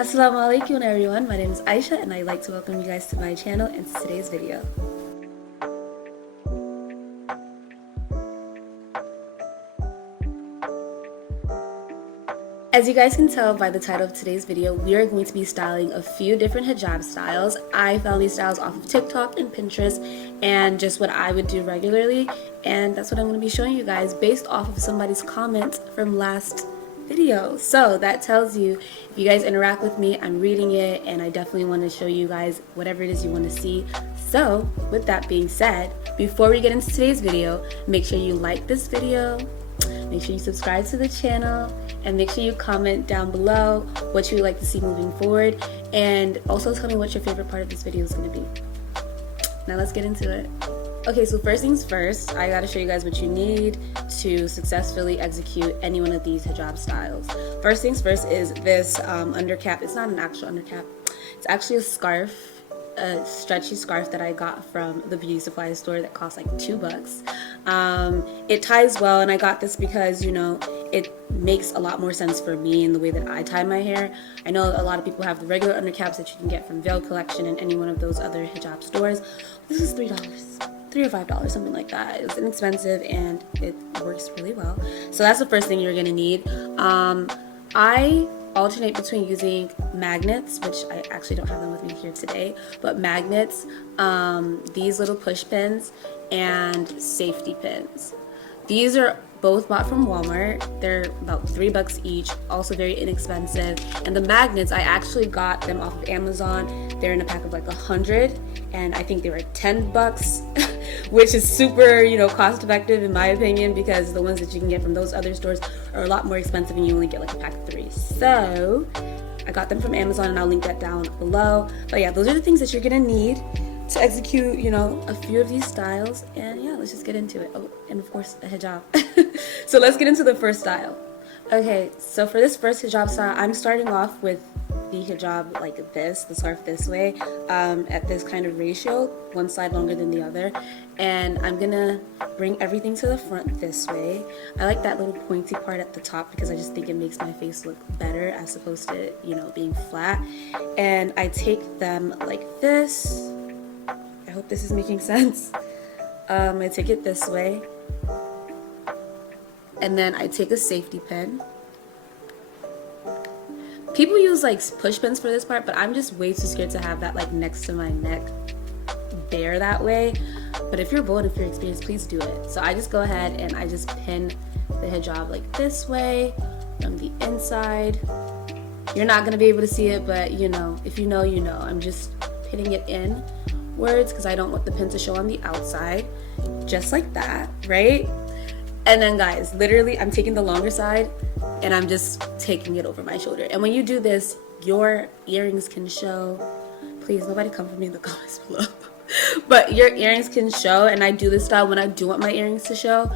Assalamu alaikum everyone, my name is Aisha and I'd like to welcome you guys to my channel and to today's video. As you guys can tell by the title of today's video, we are going to be styling a few different hijab styles. I found these styles off of TikTok and Pinterest and just what I would do regularly, and that's what I'm going to be showing you guys based off of somebody's comment from last video. So that tells you, if you guys interact with me, I'm reading it and I definitely want to show you guys whatever it is you want to see. So with that being said, before we get into today's video, make sure you like this video, make sure you subscribe to the channel, and make sure you comment down below what you would like to see moving forward, and also tell me what your favorite part of this video is going to be. Now let's get into it. Okay, so first things first, I gotta show you guys what you need to successfully execute any one of these hijab styles. First things first is this undercap. It's not an actual undercap, it's actually a scarf, a stretchy scarf that I got from the beauty supply store that cost like $2. It ties well, and I got this because, you know, it makes a lot more sense for me in the way that I tie my hair. I know a lot of people have the regular undercaps that you can get from Veil Collection and any one of those other hijab stores. This is $3 or $5, something like that. It's inexpensive and it works really well. So that's the first thing you're gonna need. I alternate between using magnets, which I actually don't have them with me here today, but magnets, these little push pins, and safety pins. These are both bought from Walmart. They're about $3 each, also very inexpensive. And the magnets, I actually got them off of Amazon. They're in a pack of like 100, and I think they were $10, which is super, you know, cost effective in my opinion, because the ones that you can get from those other stores are a lot more expensive and you only get like a pack of 3. So I got them from Amazon and I'll link that down below. But yeah, those are the things that you're gonna need to execute, you know, a few of these styles. And yeah, let's just get into it. Oh, and of course a hijab. So let's get into the first style. Okay, so for this first hijab style, I'm starting off with the hijab like this, the scarf this way, at this kind of ratio, one side longer than the other, and I'm gonna bring everything to the front this way. I like that little pointy part at the top because I just think it makes my face look better as opposed to, you know, being flat. And I take them like this. I hope this is making sense. I take it this way, and then I take a safety pin. People use like push pins for this part, but I'm just way too scared to have that like next to my neck bare that way. But if you're bold, if you're experienced, please do it. So I just go ahead and I just pin the hijab like this way from the inside. You're not gonna be able to see it, but you know, if you know, you know. I'm just pinning it inwards because I don't want the pin to show on the outside, just like that, right? And then guys, literally I'm taking the longer side and I'm just taking it over my shoulder. And when you do this, your earrings can show. Please, nobody come for me in the comments below. But your earrings can show, and I do this style when I do want my earrings to show.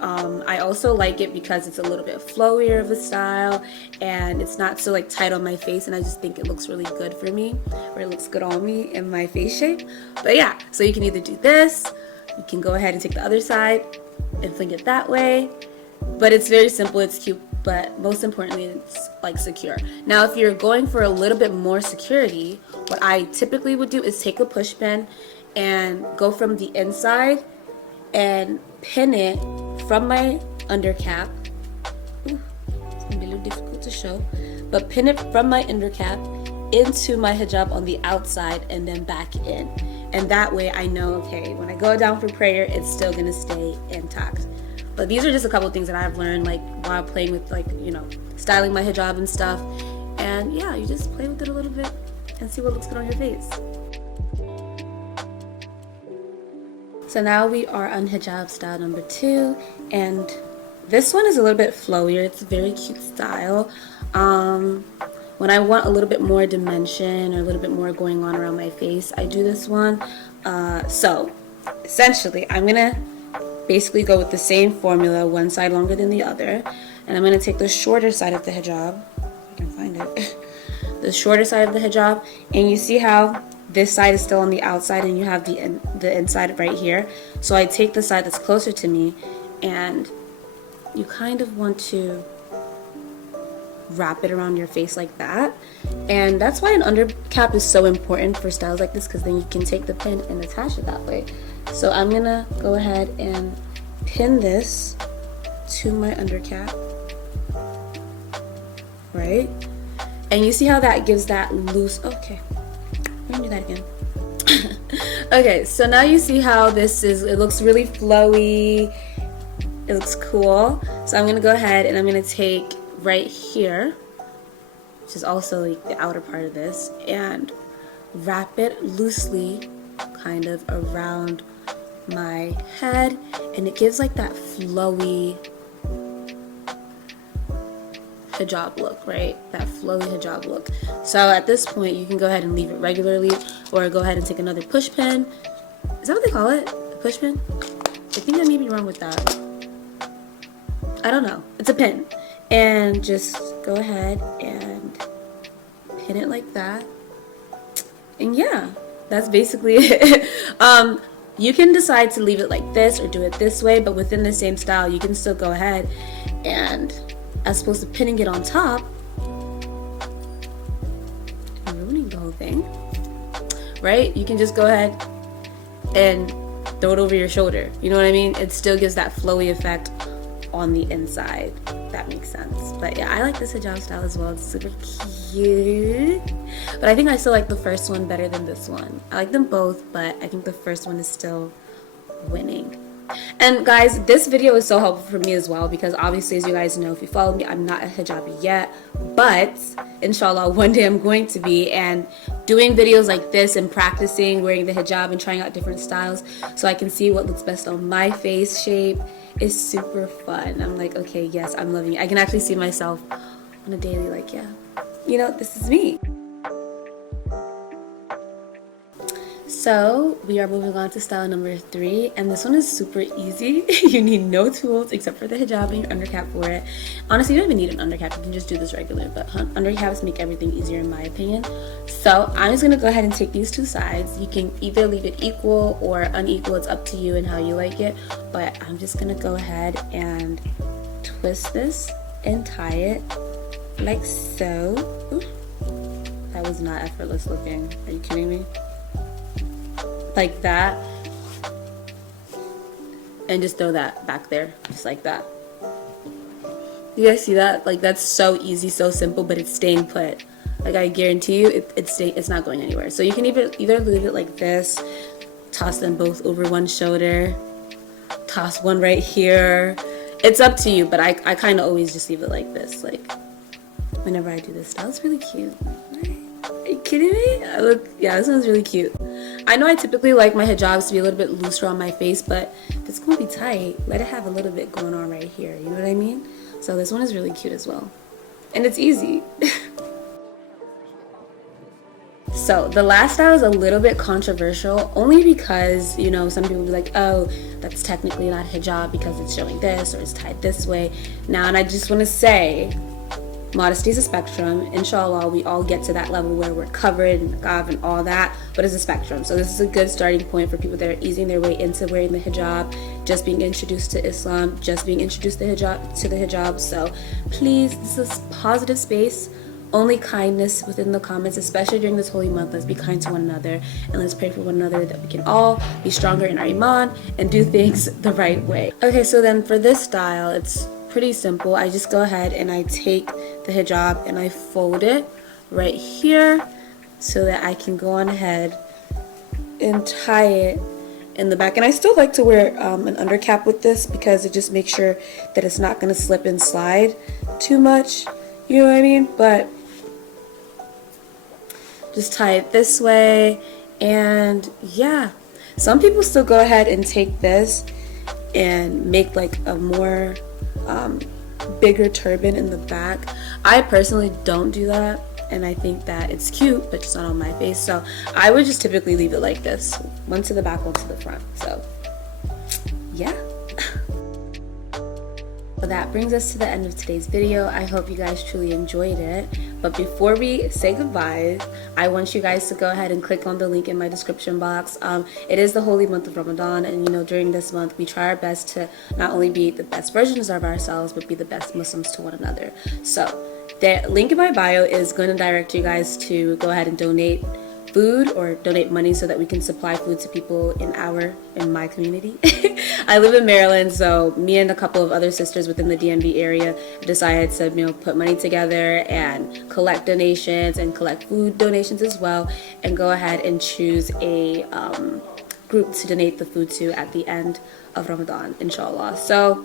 I also like it because it's a little bit flowier of a style and it's not so like tight on my face, and I just think it looks really good for me, or it looks good on me in my face shape. But yeah, so you can either do this, you can go ahead and take the other side and fling it that way. But it's very simple, it's cute, but most importantly it's like secure. Now if you're going for a little bit more security, what I typically would do is take a push pin and go from the inside and pin it from my undercap. Ooh, it's gonna be a little difficult to show, but pin it from my undercap into my hijab on the outside and then back in. And that way I know, okay, when I go down for prayer, it's still gonna stay intact. But these are just a couple of things that I've learned like while playing with, like, you know, styling my hijab and stuff. And yeah, you just play with it a little bit and see what looks good on your face. So now we are on hijab style number 2, and this one is a little bit flowier. It's a very cute style. When I want a little bit more dimension or a little bit more going on around my face, I do this one. So essentially I'm gonna basically go with the same formula, one side longer than the other, and I'm gonna take the shorter side of the hijab, if I can find it, the shorter side of the hijab, and you see how this side is still on the outside and you have the inside right here. So I take the side that's closer to me, and you kind of want to wrap it around your face like that. And that's why an undercap is so important for styles like this, because then you can take the pin and attach it that way. So I'm gonna go ahead and pin this to my undercap, right? And you see how that gives that loose, okay, we're gonna do that again. Okay, so now you see how this is, it looks really flowy, it looks cool. So I'm gonna go ahead and I'm gonna take right here, which is also like the outer part of this, and wrap it loosely kind of around my head, and it gives like that flowy hijab look, right? That flowy hijab look. So at this point you can go ahead and leave it regularly, or go ahead and take another push pin. Is that what they call it? A push pin? I think I may be wrong with that. I don't know. It's a pin. And just go ahead and pin it like that. And yeah, that's basically it. You can decide to leave it like this or do it this way, but within the same style you can still go ahead and, as opposed to pinning it on top and ruining the whole thing, right? You can just go ahead and throw it over your shoulder. You know what I mean? It still gives that flowy effect on the inside. That makes sense. But yeah, I like this hijab style as well. It's super cute. But I think I still like the first one better than this one. I like them both, but I think the first one is still winning. And guys, this video is so helpful for me as well, because obviously, as you guys know, if you follow me, I'm not a hijabi yet, but inshallah one day I'm going to be, and doing videos like this and practicing wearing the hijab and trying out different styles so I can see what looks best on my face shape is super fun. I'm like, okay, yes, I'm loving it. I can actually see myself on a daily, like, yeah, you know, this is me. So we are moving on to style number 3, and this one is super easy. You need no tools except for the hijab and your undercap for it. Honestly, you don't even need an undercap. You can just do this regular, but undercaps make everything easier in my opinion. So I'm just gonna go ahead and take these two sides. You can either leave it equal or unequal. It's up to you and how you like it, but I'm just gonna go ahead and twist this and tie it like so. Ooh, that was not effortless looking. Are you kidding me? Like that, and just throw that back there just like that. You guys see that? Like, that's so easy, so simple, but it's staying put. Like, I guarantee you it's not going anywhere. So you can either leave it like this, toss them both over one shoulder, toss one right here. It's up to you, but I kind of always just leave it like this, like whenever I do this style. It's really cute. Are you kidding me? Yeah, this one's really cute. I know I typically like my hijabs to be a little bit looser on my face, but if it's gonna be tight, let it have a little bit going on right here. You know what I mean? So this one is really cute as well. And it's easy. So the last style is a little bit controversial, only because, you know, some people will be like, oh, that's technically not hijab because it's showing this or it's tied this way. Now, and I just want to say, modesty is a spectrum. Inshallah, we all get to that level where we're covered and niqab and all that, but it's a spectrum. So this is a good starting point for people that are easing their way into wearing the hijab, just being introduced to Islam, just being introduced to the hijab. So please, this is a positive space. Only kindness within the comments, especially during this holy month. Let's be kind to one another, and let's pray for one another that we can all be stronger in our iman and do things the right way. Okay, so then for this style, it's pretty simple. I just go ahead and I take the hijab and I fold it right here so that I can go on ahead and tie it in the back. And I still like to wear an undercap with this because it just makes sure that it's not going to slip and slide too much. You know what I mean? But just tie it this way. And yeah, some people still go ahead and take this and make like a more bigger turban in the back. I personally don't do that, and I think that it's cute, but just not on my face. So I would just typically leave it like this, one to the back, one to the front. So yeah. Well, that brings us to the end of today's video. I hope you guys truly enjoyed it. But before we say goodbye, I want you guys to go ahead and click on the link in my description box. It is the holy month of Ramadan, and you know, during this month we try our best to not only be the best versions of ourselves, but be the best Muslims to one another. So The link in my bio is going to direct you guys to go ahead and donate food or donate money so that we can supply food to people in my community. I live in Maryland, so me and a couple of other sisters within the DMV area decided to put money together and collect donations and collect food donations as well, and go ahead and choose a group to donate the food to at the end of Ramadan, inshallah. So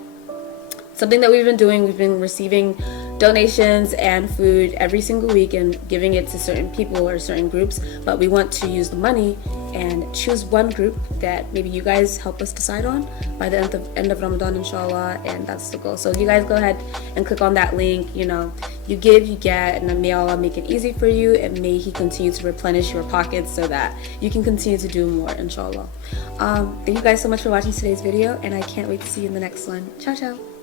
something that we've been doing, we've been receiving donations and food every single week and giving it to certain people or certain groups, but we want to use the money and choose one group that maybe you guys help us decide on by the end of Ramadan, inshallah, and that's the goal. So you guys go ahead and click on that link. You give, you get, and may Allah make it easy for you, and may He continue to replenish your pockets so that you can continue to do more, inshallah. Thank you guys so much for watching today's video, and I can't wait to see you in the next one. Ciao, ciao.